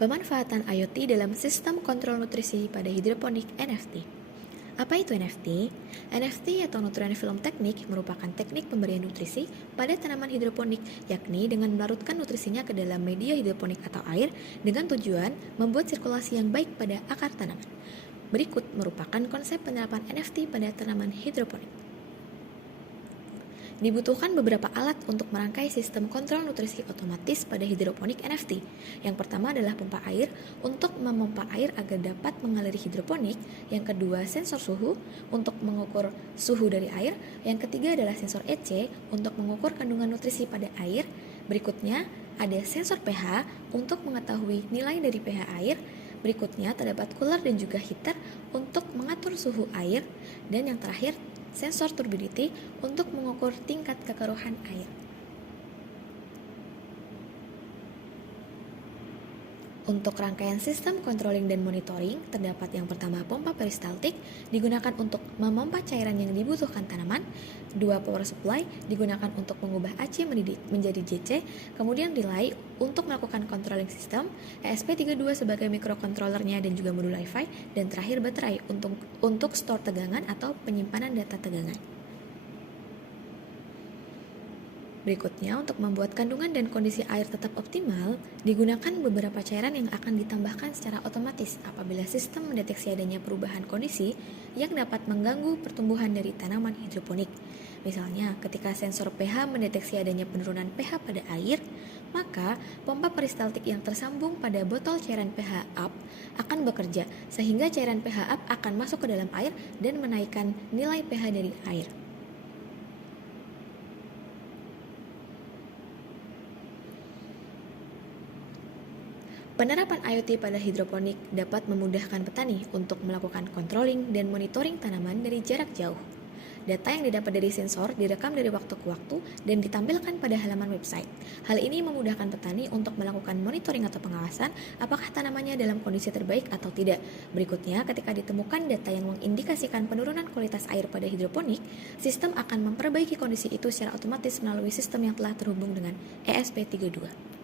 Pemanfaatan IoT dalam sistem kontrol nutrisi pada hidroponik NFT. Apa itu NFT? NFT atau Nutrient Film Technique merupakan teknik pemberian nutrisi pada tanaman hidroponik, yakni dengan melarutkan nutrisinya ke dalam media hidroponik atau air dengan tujuan membuat sirkulasi yang baik pada akar tanaman. Berikut merupakan konsep penerapan NFT pada tanaman hidroponik. Dibutuhkan beberapa alat untuk merangkai sistem kontrol nutrisi otomatis pada hidroponik NFT. Yang pertama adalah pompa air untuk memompa air agar dapat mengaliri hidroponik. Yang kedua, sensor suhu untuk mengukur suhu dari air. Yang ketiga adalah sensor EC untuk mengukur kandungan nutrisi pada air. Berikutnya, ada sensor pH untuk mengetahui nilai dari pH air. Berikutnya, terdapat cooler dan juga heater untuk mengatur suhu air. Dan yang terakhir, sensor turbidity untuk mengukur tingkat kekeruhan air. Untuk rangkaian sistem controlling dan monitoring, terdapat yang pertama pompa peristaltik digunakan untuk memompa cairan yang dibutuhkan tanaman, dua power supply digunakan untuk mengubah AC menjadi JC, kemudian relay untuk melakukan controlling system, ESP32 sebagai microcontrollernya dan juga modul Wi-Fi, dan terakhir baterai untuk store tegangan atau penyimpanan data tegangan. Berikutnya, untuk membuat kandungan dan kondisi air tetap optimal, digunakan beberapa cairan yang akan ditambahkan secara otomatis apabila sistem mendeteksi adanya perubahan kondisi yang dapat mengganggu pertumbuhan dari tanaman hidroponik. Misalnya, ketika sensor pH mendeteksi adanya penurunan pH pada air, maka pompa peristaltik yang tersambung pada botol cairan pH up akan bekerja sehingga cairan pH up akan masuk ke dalam air dan menaikkan nilai pH dari air. Penerapan IoT pada hidroponik dapat memudahkan petani untuk melakukan controlling dan monitoring tanaman dari jarak jauh. Data yang didapat dari sensor direkam dari waktu ke waktu dan ditampilkan pada halaman website. Hal ini memudahkan petani untuk melakukan monitoring atau pengawasan apakah tanamannya dalam kondisi terbaik atau tidak. Berikutnya, ketika ditemukan data yang mengindikasikan penurunan kualitas air pada hidroponik, sistem akan memperbaiki kondisi itu secara otomatis melalui sistem yang telah terhubung dengan ESP32.